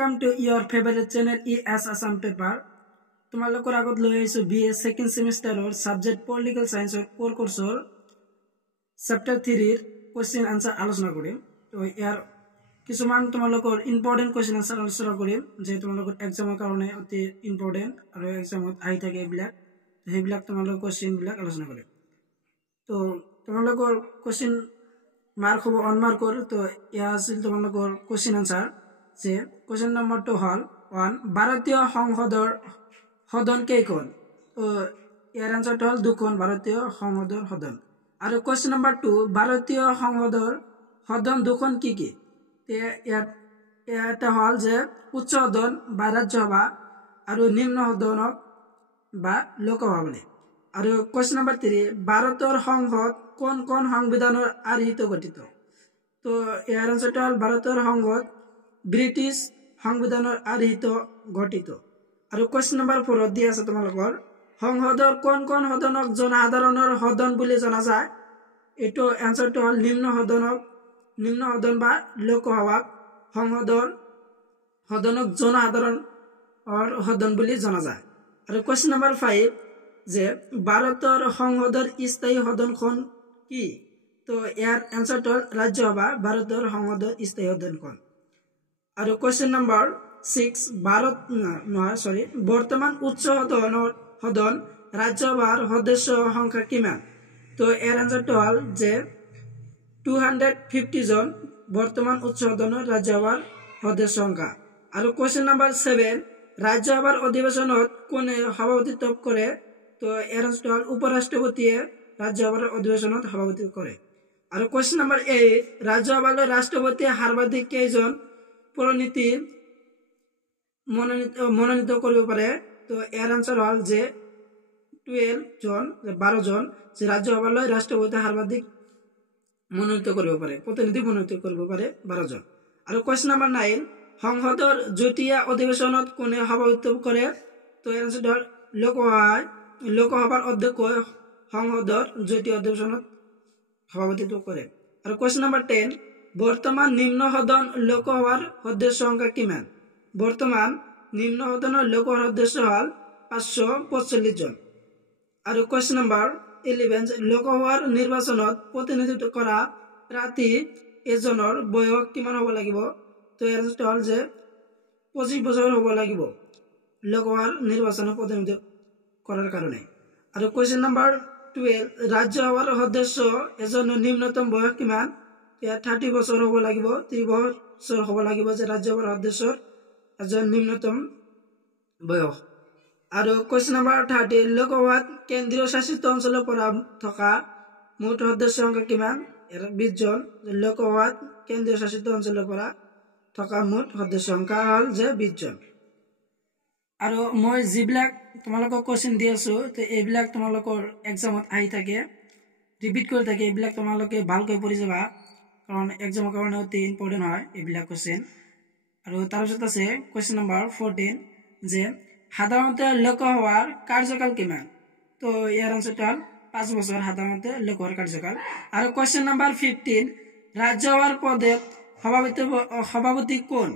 Welcome to your favorite channel ES Assam paper. তোমালোকৰ আগত লৈ আহিছো BA second semester or subject political science or core course or chapter 3 ৰ question answer আলোচনা কৰিম। তো ইয়াৰ কিছুমান তোমালোকৰ important question answer আলোচনা কৰিম যে তোমালোকৰ এক্সামৰ কাৰণে অতি important আৰু এক্সামত আহি থাকে এইবিলাক সেইবিলাক তোমালোকৰ question বিলাক আলোচনা কৰিম। তো তোমালোকৰ question মাৰ্ক হব অন মাৰ্কৰ তো ইয়া আছিল তোমালোকৰ question answer যে question number 2 হল 1 ভাৰতীয় সংসদৰ সদন কেইখন তো ইয়াৰ আনসাৰটো হল দুখন ভাৰতীয় সংসদৰ সদন আৰু question number 2 ভাৰতীয় সংসদৰ সদন দুখন কি কি এটা হল যে উচ্চ সদন বা ৰাজ্যসভা আৰু নিম্ন সদনক বা লোকসভা বলে আৰু question number 3 ভাৰতৰ সংসদ কোন কোন সংবিধানৰ আৰ্হিত গঠিত তো ইয়াৰ আনসাৰটো হল ভাৰতৰ সংসদ ব্ৰিটিশ সংবিধানৰ আৰ্হিত গঠিত আৰু question number 4 দি আছে তোমালোকৰ সংসদৰ কোন কোন সদনক জনসাধাৰণৰ সদন বুলি জনা যায় এটো আনসাৰটো হল নিম্ন সদন বা লোকসভাক সদনক জনসাধাৰণৰ সদন বুলি জনা যায় আৰু question number 5 যে ভাৰতৰ সংসদৰ স্থায়ী সদনখন কি তো ইয়াৰ আনসাৰটো হল ৰাজ্যসভা ভাৰতৰ সংসদৰ স্থায়ী সদনখন আৰু question number 6 বৰ্তমান উচ্চ সদন ৰাজ্যসভাৰ সদস্য সংখ্যা কিমান তো এৰ আনসাৰটো হল যে 250 জন বৰ্তমান উচ্চ সদনৰ ৰাজ্যসভাৰ সদস্য সংখ্যা আৰু question number 7 ৰাজ্যসভাৰ অধিৱেশনত কোনে সভাপতিত্ব কৰে তো এৰ আনসাৰটো হল উপৰাষ্ট্ৰপতিয়ে ৰাজ্যসভাৰ অধিৱেশনত সভাপতিত্ব কৰে আৰু question number 8 ৰাজ্যসভালৈ ৰাষ্ট্ৰপতিয়ে সৰ্বাধিক কেইজন প্ৰতিনিধি মনোনীত কৰিব পাৰে তো এৰ আনসাৰ হল যে 12 জন যে ৰাজ্যসভালৈ ৰাষ্ট্ৰপতিয়ে সৰ্বাধিক প্ৰতিনিধি মনোনীত কৰিব পাৰে 12 জন আৰু question number 9 সংসদৰ যুটীয়া অধিৱেশনত কোনে সভাপতিত্ব কৰে তো এৰ আনসাৰ হল লোকসভাৰ অধ্যক্ষই সংসদৰ যুটীয়া অধিৱেশনত সভাপতিত্ব কৰে আৰু question number 10 বৰ্তমান নিম্ন সদন লোকসভাৰ সদস্য সংখ্যা কিমান বৰ্তমান নিম্ন সদনৰ লোকসভাৰ সদস্য হল 545 জন আৰু question number 11 লোকসভাৰ নিৰ্বাচনত প্ৰতিনিধিত্ব কৰা প্ৰাৰ্থী এজনৰ বয়স কিমান হ'ব লাগিব তো এৰ আনসাৰটো হল যে 25 বছৰ হ'ব লাগিব লোকসভাৰ নিৰ্বাচনত প্ৰতিনিধিত্ব কৰাৰ কাৰণে আৰু question number 12 ৰাজ্যসভাৰ সদস্য এজনৰ নিম্নতম বয়স কিমান 30 বছৰ হ'ব লাগিব 30 বছৰ হ'ব লাগিব যে ৰাজ্যসভাৰ সদস্যৰ এজন নিম্নতম বয়স আৰু question number 30 লোকসভাত কেন্দ্ৰীয় শাসিত অঞ্চলৰ পৰা থকা মুঠ সদস্য সংখ্যা কিমান 20 জন লোকসভাত কেন্দ্ৰীয় শাসিত অঞ্চলৰ পৰা থকা মুঠ সদস্য সংখ্যা হল যে 20 জন আৰু মই যিবিলাক তোমালোকক কোৱেশ্চন দি আছো তে এইবিলাক তোমালোকৰ এক্সামত আহি থাকে ৰিপিট কৰি থাকে এইবিলাক তোমালোকে ভালকৈ পঢ়ি যাবা কাৰণ এক্সামৰ কাৰণে অতি ইম্পৰ্টেন্ট হয় এইবিলাক কোৱেশ্চন আৰু তাৰ পিছত আছে question number 14 যে সাধাৰণতে লোকসভাৰ কাৰ্যকাল কিমান তো ইয়াৰ আনসাৰটো হল 5 বছৰ সাধাৰণতে লোকসভাৰ কাৰ্যকাল আৰু question number 15 ৰাজ্যসভাৰ পদত সভাপতি কোন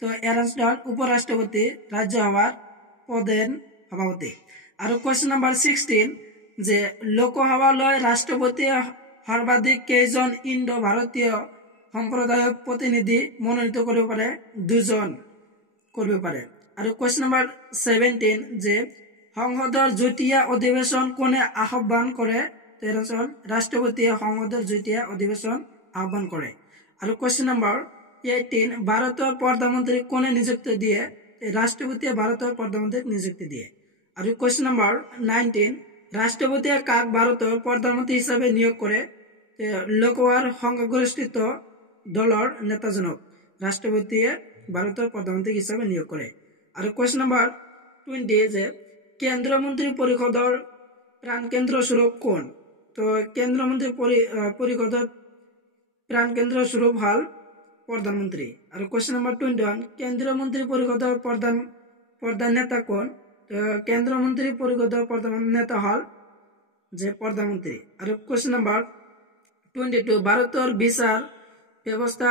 তো ইয়াৰ আনসাৰটো হল উপৰাষ্ট্ৰপতি ৰাজ্যসভাৰ পদেৰ সভাপতি আৰু question number 16 যে লোকসভালৈ ৰাষ্ট্ৰপতিয়ে সৰ্বাধিক কেইজন ইণ্ডো ভাৰতীয় সম্প্ৰদায়ক প্ৰতিনিধি মনোনীত কৰিব পাৰে 2 জন কৰিব পাৰে আৰু question number 17 যে সংসদৰ যুটীয়া অধিৱেশন কোনে আহ্বান কৰে তাৰ আনসাৰ ৰাষ্ট্ৰপতিয়ে সংসদৰ যুটীয়া অধিৱেশন আহ্বান কৰে আৰু question number 18 ভাৰতৰ প্ৰধানমন্ত্ৰী কোনে নিযুক্তি দিয়ে ৰাষ্ট্ৰপতিয়ে ভাৰতৰ প্ৰধানমন্ত্ৰীক নিযুক্তি দিয়ে আৰু question number 19 ৰাষ্ট্ৰপতিয়ে কাক ভাৰতৰ প্ৰধানমন্ত্ৰী হিচাপে নিয়োগ কৰে লোকসভাৰ সংখ্যাগৰিষ্ঠ দলৰ নেতাজনক ৰাষ্ট্ৰপতিয়ে ভাৰতৰ প্ৰধানমন্ত্ৰী হিচাপে নিয়োগ কৰে আৰু question number 20 যে কেন্দ্ৰীয় মন্ত্ৰী পৰিষদৰ প্ৰাণকেন্দ্ৰ স্বৰূপ কোন তো কেন্দ্ৰীয় মন্ত্ৰী পৰিষদৰ প্ৰাণকেন্দ্ৰ স্বৰূপ হল প্ৰধানমন্ত্ৰী আৰু question number 21 কেন্দ্ৰীয় মন্ত্ৰী পৰিষদৰ প্ৰধান নেতা কোন তো কেন্দ্ৰীয় মন্ত্ৰী পৰিষদৰ প্ৰধান নেতা হল যে প্ৰধানমন্ত্ৰী আৰু question number 22 ভাৰতৰ বিচাৰ ব্যৱস্থা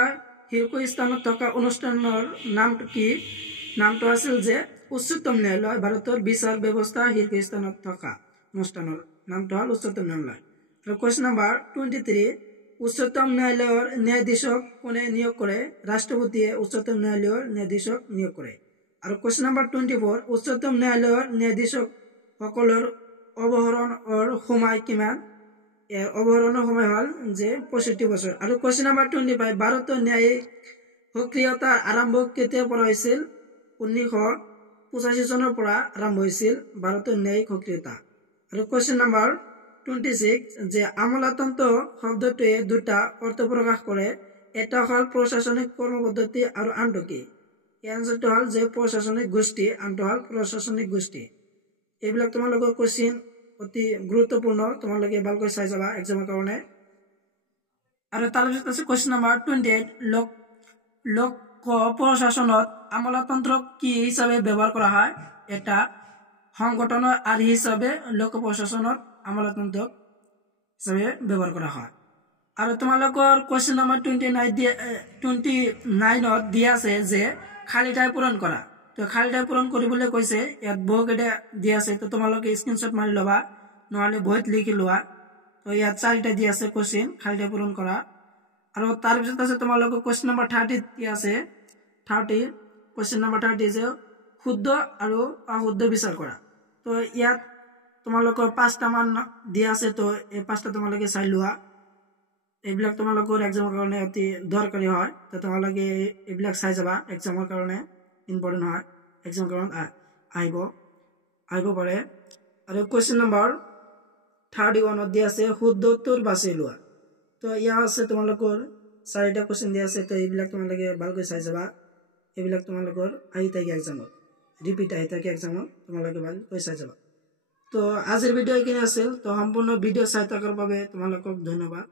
শীৰ্ষস্থানত থকা অনুষ্ঠানৰ নামটো কি? নামটো আছিল যে উচ্চতম ন্যায়ালয়। ভাৰতৰ বিচাৰ ব্যৱস্থা শীৰ্ষস্থানত থকা অনুষ্ঠানৰ নামটো হ'ল উচ্চতম ন্যায়ালয়। আৰু কুৱেশ্যন নম্বৰ 23, উচ্চতম ন্যায়ালয়ৰ ন্যায়াধীশক কোনে নিয়োগ কৰে? ৰাষ্ট্ৰপতিয়ে উচ্চতম ন্যায়ালয়ৰ ন্যায়াধীশক নিয়োগ কৰে। আৰু কুৱেশ্যন নম্বৰ 24, উচ্চতম ন্যায়ালয়ৰ ন্যায়াধীশসকলৰ অৱসৰৰ সময় কিমান? অৱসৰৰ সময় হ'ল যে 65 বছৰ। আৰু কুৱেশ্যন নম্বৰ 25, ভাৰতৰ ন্যায়িক সক্ৰিয়তা আৰম্ভ কেতিয়াৰ পৰা হৈছিল? 1985 চনৰ পৰা আৰম্ভ হৈছিল ভাৰতৰ ন্যায়িক সক্ৰিয়তা। আৰু কুৱেশ্যন নম্বৰ 26, যে আমোলাতন্ত্ৰ শব্দটোৱে দুটা অৰ্থ প্ৰকাশ কৰে, এটা হ'ল প্ৰশাসনিক কৰ্মপদ্ধতি আৰু আনটো কি? ইয়াৰ আনচাৰটো হ'ল যে প্ৰশাসনিক গোষ্ঠী, আনটো হ'ল প্ৰশাসনিক গোষ্ঠী। এইবিলাক তোমালোকৰ কুৱেশ্যন অতি গুৰুত্বপূৰ্ণ, তোমালোকে ভালকৈ চাই যাবা এক্সামৰ কাৰণে। আৰু তাৰপিছত আছে কুৱেশ্যন নম্বৰ 28, লোক প্ৰশাসনত আমোলাতন্ত্ৰক কি হিচাপে ব্যৱহাৰ কৰা হয়? এটা সংগঠনৰ আৰ্হি হিচাপে লোক প্ৰশাসনত আমোলাতন্ত্ৰক হিচাপে ব্যৱহাৰ কৰা হয়। আৰু তোমালোকৰ কুৱেশ্যন নম্বৰ 29ত দিয়া আছে যে খালী ঠাই পূৰণ কৰা। তো খালী ঠাই পূৰণ কৰিবলৈ কৈছে, ইয়াত বহুকেইটা দিয়া আছে, তো তোমালোকে স্ক্ৰীনশ্বট মাৰি ল'বা, নহ'লে বহীত লিখি লোৱা। তো ইয়াত 4টা দিয়া আছে কুৱেশ্যন খালী ঠাই পূৰণ কৰা। আৰু তাৰপিছত আছে তোমালোকৰ কুৱেশ্যন নম্বৰ 30 দিয়া আছে। কুৱেশ্যন নম্বৰ 30 যে শুদ্ধ আৰু অশুদ্ধ বিচাৰ কৰা। তো ইয়াত তোমালোকৰ 5টামান দিয়া আছে, তো এই 5টা তোমালোকে চাই লোৱা। এইবিলাক তোমালোকৰ এক্সামৰ কাৰণে অতি দৰকাৰী হয়, তো তোমালোকে এইবিলাক চাই যাবা, এক্সামৰ কাৰণে ইম্পৰ্টেণ্ট হয়, এক্সামৰ কাৰণে আহিব পাৰে। আৰু কুৱেশ্যন নম্বৰ 31ত দিয়া আছে শুদ্ধ উত্তৰ বাছি লোৱা। তো ইয়াৰ আছে তোমালোকৰ 4টা কুৱেশ্যন দিয়া আছে, তো এইবিলাক তোমালোকে ভালকৈ চাই যাবা। এইবিলাক তোমালোকৰ আহি থাকে এক্সামত, ৰিপিট আহি থাকে এক্সামত, তোমালোকে ভালকৈ চাই যাবা। তো আজিৰ ভিডিঅ' এইখিনি আছিল। তো সম্পূৰ্ণ ভিডিঅ' চাই থকাৰ বাবে তোমালোকক ধন্যবাদ।